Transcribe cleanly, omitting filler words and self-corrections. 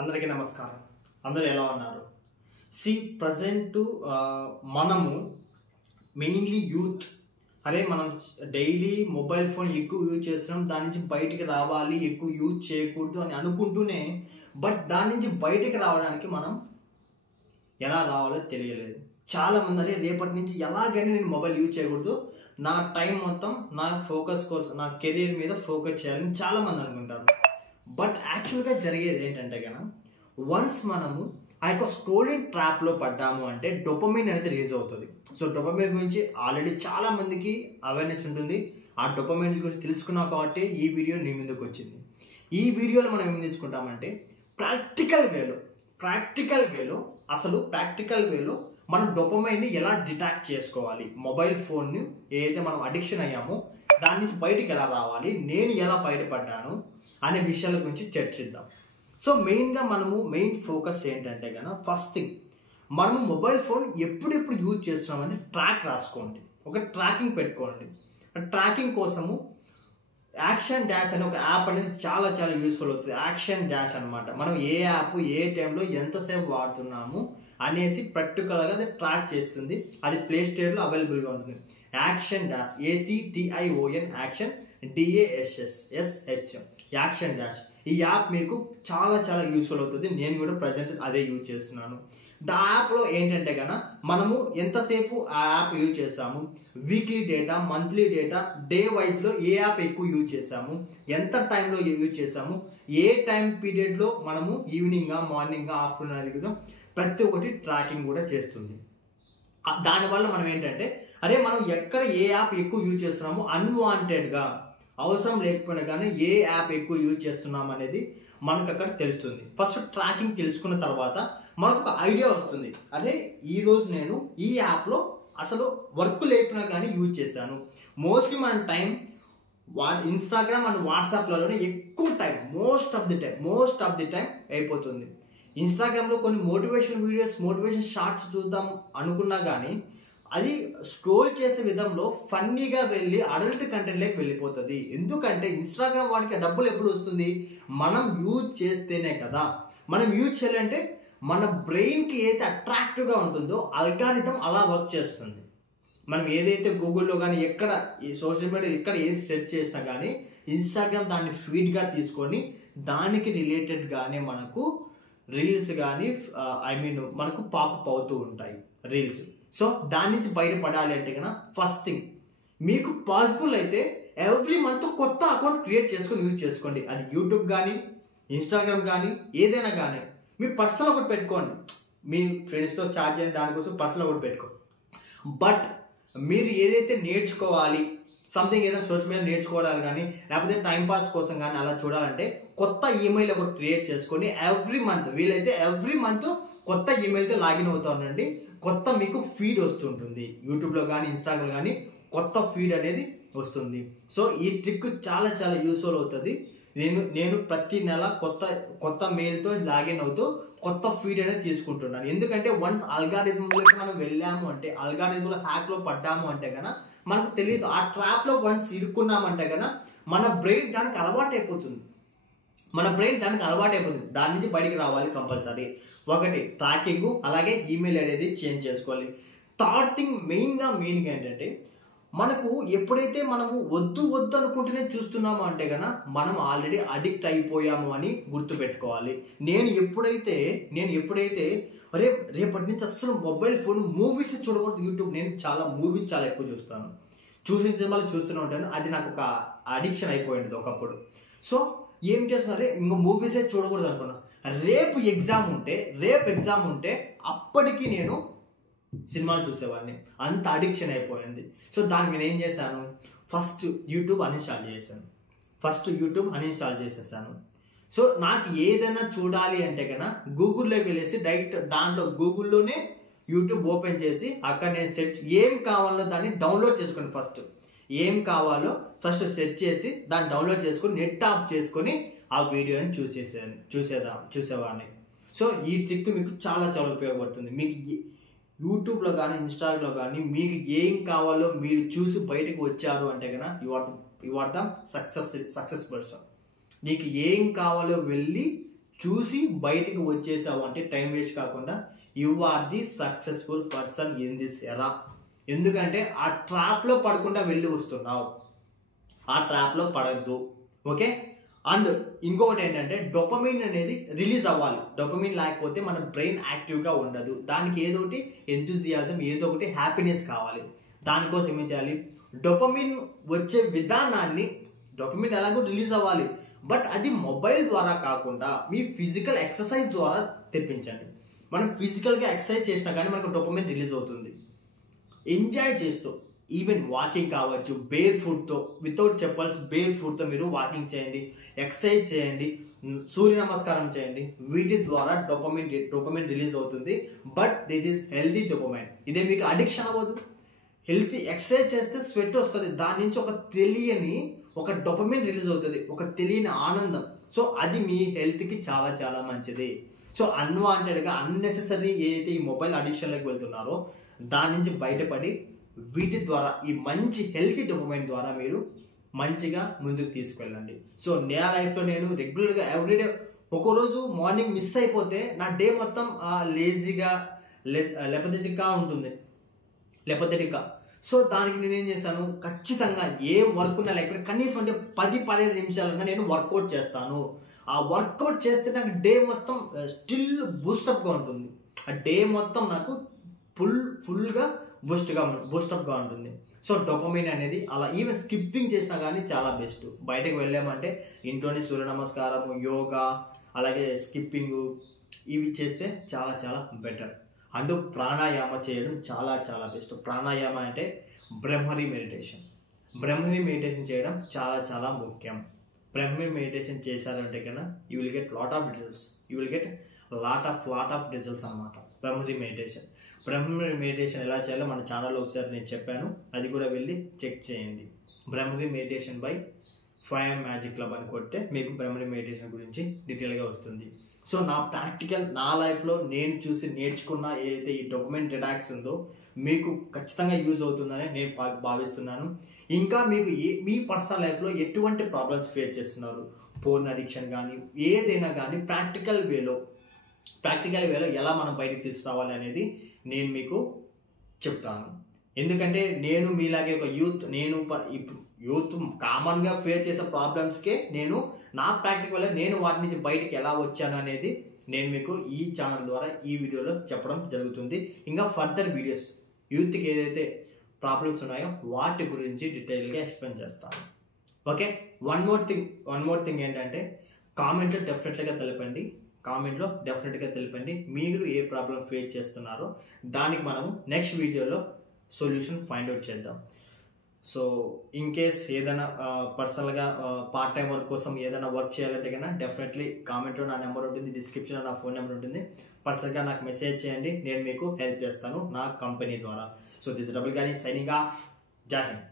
అందరికీ నమస్కారం. అందరూ ఎలా ఉన్నారు? ప్రజెంట్ మనము మెయిన్లీ యూత్ మనం డైలీ మొబైల్ ఫోన్ ఎక్కువ యూజ్ చేస్తున్నాం. దాని నుంచి బయటికి రావాలి, ఎక్కువ యూజ్ చేయకూడదు అని అనుకుంటూనే బట్ దాని నుంచి బయటికి రావడానికి మనం ఎలా రావాలో తెలియలేదు. చాలామంది రేపటి నుంచి ఎలాగైనా నేను మొబైల్ యూజ్ చేయకూడదు, నా టైం మొత్తం నా ఫోకస్ కోసం, నా కెరీర్ మీద ఫోకస్ చేయాలని చాలామంది అనుకుంటారు. బట్ యాక్చువల్గా జరిగేది ఏంటంటే వన్స్ మనము ఆ యొక్క స్క్రోలింగ్ ట్రాప్లో పడ్డాము అంటే డోపమైన్ అనేది రిలీజ్ అవుతుంది. సో డోపమైన్ గురించి ఆల్రెడీ చాలా మందికి అవేర్నెస్ ఉంటుంది. ఆ డోపమైన్ గురించి తెలుసుకున్నాం కాబట్టి ఈ వీడియో నీ ముందుకు వచ్చింది. ఈ వీడియోలో మనం ఏం తెలుసుకుంటామంటే ప్రాక్టికల్ వేలో మనం డోపమైన్ని ఎలా డిటాక్ట్ చేసుకోవాలి, మొబైల్ ఫోన్ని ఏదైతే మనం అడిక్షన్ అయ్యామో దాని నుంచి బయటికి ఎలా రావాలి, నేను ఎలా బయటపడ్డాను అనే విషయాల గురించి చర్చిద్దాం. సో మెయిన్గా మెయిన్ ఫోకస్ ఏంటంటే ఫస్ట్ థింగ్ మనము మొబైల్ ఫోన్ ఎప్పుడెప్పుడు యూజ్ చేస్తున్నామని ట్రాక్ రాసుకోండి, ఒక ట్రాకింగ్ పెట్టుకోండి. ట్రాకింగ్ కోసము యాక్షన్ డాష్ అనే ఒక యాప్ అనేది చాలా చాలా యూస్ఫుల్ అవుతుంది. యాక్షన్ డాష్ అనమాట. మనం ఏ యాప్ ఏ టైంలో ఎంతసేపు వాడుతున్నాము అనేసి పర్టికులర్గా అది ట్రాక్ చేస్తుంది. అది ప్లే స్టోర్లో అవైలబుల్గా ఉంటుంది. Action dash, ACTION, action DASSH, action dash. ఈ యాప్ మీకు చాలా చాలా యూస్ఫుల్ అవుతుంది. నేను కూడా ప్రజెంట్ అదే యూజ్ చేస్తున్నాను. ఆ యాప్లో ఏంటంటే మనము ఎంతసేపు ఆ యాప్ యూజ్ చేస్తాము, weekly data, monthly data, day వైజ్లో ఏ యాప్ ఎక్కువ యూజ్ చేసాము, ఎంత టైంలో యూజ్ చేసాము, ఏ టైం పీరియడ్లో మనము ఈవినింగ్గా, మార్నింగ్గా, ఆఫ్టర్నూన్ అనేది ప్రతి ఒక్కటి ట్రాకింగ్ కూడా చేస్తుంది. దానివల్ల మనం ఏంటంటే మనం ఎక్కడ ఏ యాప్ ఎక్కువ యూజ్ చేస్తున్నామో అన్వాంటెడ్గా అవసరం లేకపోయినా కానీ ఏ యాప్ ఎక్కువ యూజ్ చేస్తున్నాం అనేది మనకు అక్కడ తెలుస్తుంది. ఫస్ట్ ట్రాకింగ్ తెలుసుకున్న తర్వాత మనకు ఒక ఐడియా వస్తుంది. ఈరోజు నేను ఈ యాప్లో అసలు వర్క్ లేకపోయినా కానీ యూజ్ చేశాను. మోస్ట్లీ మన టైం ఇన్స్టాగ్రామ్ అండ్ వాట్సాప్లలోనే ఎక్కువ time most of the time అయిపోతుంది. ఇన్స్టాగ్రామ్లో కొన్ని మోటివేషన్ వీడియోస్, మోటివేషన్ షార్ట్స్ చూద్దాం అనుకున్నా కానీ అది స్క్రోల్ చేసే విధంలో ఫన్నీగా వెళ్ళి అడల్ట్ కంటెంట్లోకి వెళ్ళిపోతుంది. ఎందుకంటే ఇన్స్టాగ్రామ్ వాడికి డబ్బులు ఎప్పుడు వస్తుంది, మనం యూజ్ చేస్తేనే కదా. మనం యూజ్ చేయాలంటే మన బ్రెయిన్కి ఏదైతే అట్రాక్టివ్గా ఉంటుందో అల్గారిథం అలా వర్క్ చేస్తుంది. మనం ఏదైతే గూగుల్లో కానీ ఎక్కడ ఈ సోషల్ మీడియా ఎక్కడ ఏది సెర్చ్ చేసినా కానీ ఇన్స్టాగ్రామ్ దాన్ని ఫీడ్గా తీసుకొని దానికి రిలేటెడ్గానే మనకు రీల్స్ కానీ మనకు పాపప్ అవుతూ ఉంటాయి రీల్స్. సో దాని నుంచి బయటపడాలి అంటే ఫస్ట్ థింగ్ మీకు పాసిబుల్ అయితే ఎవ్రీ మంత్ కొత్త అకౌంట్ క్రియేట్ చేసుకొని యూజ్ చేసుకోండి. అది యూట్యూబ్ కానీ, ఇన్స్టాగ్రామ్ కానీ, ఏదైనా కానీ మీ పర్సనల్ ఒకటి పెట్టుకోండి. మీ ఫ్రెండ్స్తో చాట్ చేయండి, దానికోసం పర్సనల్ ఒకటి పెట్టుకోండి. బట్ మీరు ఏదైతే నేర్చుకోవాలి, సంథింగ్ ఏదైనా సోషల్ మీడియా నేర్చుకోవడానికి కానీ లేకపోతే టైంపాస్ కోసం కానీ అలా చూడాలంటే కొత్త ఈమెయిల్ ఒకటి క్రియేట్ చేసుకొని ఎవ్రీ మంత్ వీలైతే ఎవ్రీ మంత్ కొత్త ఈమెయిల్తో లాగిన్ అవుతానండి. కొత్త మీకు ఫీడ్ వస్తుంటుంది. యూట్యూబ్లో కానీ ఇన్స్టాగ్రామ్ కానీ కొత్త ఫీడ్ అనేది వస్తుంది. సో ఈ ట్రిక్ చాలా చాలా యూస్ఫుల్ అవుతుంది. నేను ప్రతి నెల కొత్త మెయిల్తో లాగిన్ అవుతూ కొత్త ఫీడ్ అనేది తీసుకుంటున్నాను. ఎందుకంటే వన్స్ అల్గారిథంలోకి మనం వెళ్ళాము అంటే, అల్గారిథంలో హ్యాక్లో పడ్డాము అంటే మనకు తెలియదు. ఆ ట్రాప్లో వన్స్ ఇరుక్కున్నామంటే మన బ్రెయిన్ దానికి అలవాటు అయిపోతుంది. దాని నుంచి బయటికి రావాలి కంపల్సరీ. ఒకటి ట్రాకింగ్, అలాగే ఈమెయిల్ అనేది చేంజ్ చేసుకోవాలి. థర్డ్ థింగ్ మెయిన్గా ఏంటంటే మనకు ఎప్పుడైతే మనము వద్దు అనుకుంటూనే చూస్తున్నామో అంటే మనం ఆల్రెడీ అడిక్ట్ అయిపోయాము అని గుర్తుపెట్టుకోవాలి. నేను ఎప్పుడైతే రేపటి నుంచి అసలు మొబైల్ ఫోన్ మూవీస్ చూడకూడదు. యూట్యూబ్ నేను మూవీస్ చాలా ఎక్కువ చూస్తాను, చూసిన సినిమాలు చూస్తూనే ఉంటాను. అది నాకు ఒక అడిక్షన్ అయిపోయింది ఒకప్పుడు. సో ఏం చేస్తున్నారు, ఇంకో మూవీసే చూడకూడదు అనుకున్నా. రేపు ఎగ్జామ్ ఉంటే అప్పటికి నేను సినిమాలు చూసేవాడిని, అంత అడిక్షన్ అయిపోయింది. సో దానికి నేను ఏం చేశాను, ఫస్ట్ యూట్యూబ్ అన్ఇన్స్టాల్ చేసేసాను. సో నాకు ఏదైనా చూడాలి అంటే గూగుల్లోకి వెళ్ళేసి డైరెక్ట్ దాంట్లో గూగుల్లోనే యూట్యూబ్ ఓపెన్ చేసి అక్కడ నేను ఏం కావాలో దాన్ని డౌన్లోడ్ చేసుకోండి. ఏం కావాలో ఫస్ట్ సెట్ చేసి దాన్ని డౌన్లోడ్ చేసుకొని నెట్ ఆఫ్ చేసుకొని ఆ వీడియోని చూసేవాడిని. సో ఈ ట్రిక్ మీకు చాలా చాలా ఉపయోగపడుతుంది. మీకు యూట్యూబ్లో కానీ ఇన్స్టాగ్రామ్లో కానీ మీకు ఏం కావాలో మీరు చూసి బయటకు వచ్చారు అంటే you are the success person. నీకు ఏం కావాలో వెళ్ళి చూసి బయటికి వచ్చేసావు అంటే టైం వేస్ట్ కాకుండా you are the successful person in this era. ఎందుకంటే ఆ ట్రాప్లో పడకుండా వెళ్ళి వస్తున్నావు, ఆ ట్రాప్లో పడద్దు. ఓకే. అండ్ ఇంకొకటి ఏంటంటే డోపమైన్ అనేది రిలీజ్ అవ్వాలి. డోపమైన్ లేకపోతే మన బ్రెయిన్ యాక్టివ్గా ఉండదు. దానికి ఏదో ఒకటి ఎంతూజియాజం, ఏదో ఒకటి హ్యాపీనెస్ కావాలి. దానికోసం ఏం చేయాలి, డోపమైన్ వచ్చే విధానాన్ని, డోపమైన్ ఎలాగో రిలీజ్ అవ్వాలి, బట్ అది మొబైల్ ద్వారా కాకుండా మీ ఫిజికల్ ఎక్సర్సైజ్ ద్వారా తెప్పించండి. మనం ఫిజికల్గా ఎక్సర్సైజ్ చేసినా కానీ మనకు డోపమైన్ రిలీజ్ అవుతుంది. ఎంజాయ్ చేస్తూ, ఈవెన్ వాకింగ్ కావచ్చు, బేర్ ఫుట్తో, వితౌట్ చెప్పల్స్ బేర్ ఫుట్తో మీరు వాకింగ్ చేయండి, ఎక్సర్సైజ్ చేయండి, సూర్య నమస్కారం చేయండి. వీటి ద్వారా డోపమైన్ రిలీజ్ అవుతుంది. But this is healthy dopamine. ఇదే మీకు అడిక్షన్ అవ్వదు. హెల్తీ ఎక్సర్సైజ్ చేస్తే స్వెట్ వస్తుంది, దాని నుంచి ఒక తెలియని ఒక డోపమైన్ రిలీజ్ అవుతుంది, ఒక తెలియని ఆనందం. సో అది మీ హెల్త్కి చాలా చాలా మంచిది. సో అన్వాంటెడ్గా అన్నెసెసరీ ఏదైతే ఈ మొబైల్ అడిక్షన్లోకి వెళ్తున్నారో దాని నుంచి బయటపడి వీటి ద్వారా ఈ మంచి హెల్తీ డోపమైన్ ద్వారా మీరు మంచిగా ముందుకు తీసుకెళ్ళండి. సో నా లైఫ్లో నేను రెగ్యులర్గా ఎవ్రీడే ఒకరోజు మార్నింగ్ మిస్ అయిపోతే నా డే మొత్తం లేజీగా లెపథెటిక్గా ఉంటుంది, లెపథెటిక్గా. సో దానికి నేనేం చేశాను, ఖచ్చితంగా ఏ వర్క్ ఉన్నా లేకపోతే కనీసం అంటే 10-15 నిమిషాలన్నా నేను వర్కౌట్ చేస్తాను. ఆ వర్కౌట్ చేస్తే నాకు డే మొత్తం స్టిల్ బూస్టప్గా ఉంటుంది. ఆ డే మొత్తం నాకు ఫుల్గా బూస్టప్గా ఉంటుంది. సో డోపమైన్ అనేది అలా ఈవెన్ స్కిప్పింగ్ చేసినా కానీ చాలా బెస్ట్. బయటకు వెళ్ళామంటే ఇంట్లోనే సూర్య నమస్కారము, యోగా, అలాగే స్కిప్పింగ్ ఇవి చేస్తే చాలా చాలా బెటర్. అండ్ ప్రాణాయామ చేయడం చాలా చాలా బెస్ట్. ప్రాణాయామ అంటే బ్రహ్మరీ మెడిటేషన్. బ్రహ్మరీ మెడిటేషన్ చేయడం చాలా చాలా ముఖ్యం. బ్రహ్మరీ మెడిటేషన్ చేశారంటే కన్నా you will get lot of results. You will get lot of results అనమాట. బ్రహ్మరీ మెడిటేషన్ ఎలా చేయాలో మన ఛానల్లో ఒకసారి నేను చెప్పాను, అది కూడా వెళ్ళి చెక్ చేయండి. Bhramari meditation by 5am magic club అని కొడితే మీకు బ్రహ్మరీ మెడిటేషన్ గురించి డీటెయిల్గా వస్తుంది. సో నా లైఫ్లో నేను చూసి నేర్చుకున్న ఏదైతే ఈ డోపమైన్ డిటాక్స్ ఉందో మీకు ఖచ్చితంగా యూజ్ అవుతుందని నేను భావిస్తున్నాను. ఇంకా మీకు మీ పర్సనల్ లైఫ్లో ఎటువంటి ప్రాబ్లమ్స్ ఫేస్ చేస్తున్నారు, పోర్న్ అడిక్షన్ కానీ ఏదైనా కానీ ప్రాక్టికల్ వేలో ఎలా మనం బయటకు తీసుకురావాలి అనేది నేను మీకు చెప్తాను. ఎందుకంటే నేను మీలాగే ఒక యూత్ కామన్గా ఫేస్ చేసే ప్రాబ్లమ్స్కే నేను నా ప్రాక్టికల్ నేను వాటి నుంచి బయటికి ఎలా వచ్చాను అనేది నేను మీకు ఈ ఛానల్ ద్వారా ఈ వీడియోలో చెప్పడం జరుగుతుంది. ఇంకా ఫర్దర్ వీడియోస్ యూత్కి ఏదైతే ప్రాబ్లమ్స్ ఉన్నాయో వాటి గురించి డీటెయిల్గా ఎక్స్ప్లెయిన్ చేస్తాను. ఓకే. వన్ మోర్ థింగ్ ఏంటంటే కామెంట్లో డెఫినెట్గా తెలపండి మీరు ఏ ప్రాబ్లం ఫేస్ చేస్తున్నారో. దానికి మనము నెక్స్ట్ వీడియోలో సొల్యూషన్ ఫైండ్ అవుట్ చేద్దాం. సో ఇన్ కేస్ ఏదైనా పర్సనల్గా పార్ట్ టైం వర్క్ కోసం ఏదైనా వర్క్ చేయాలంటే కన్నా డెఫినెట్లీ కామెంట్లో నా నెంబర్ ఉంటుంది, డిస్క్రిప్షన్లో నా ఫోన్ నెంబర్ ఉంటుంది. పర్సనల్గా నాకు మెసేజ్ చేయండి, నేను మీకు హెల్ప్ చేస్తాను నా కంపెనీ ద్వారా. సో దిస్ డబుల్ గానీ సైనింగ్ ఆఫ్. జై హింద్.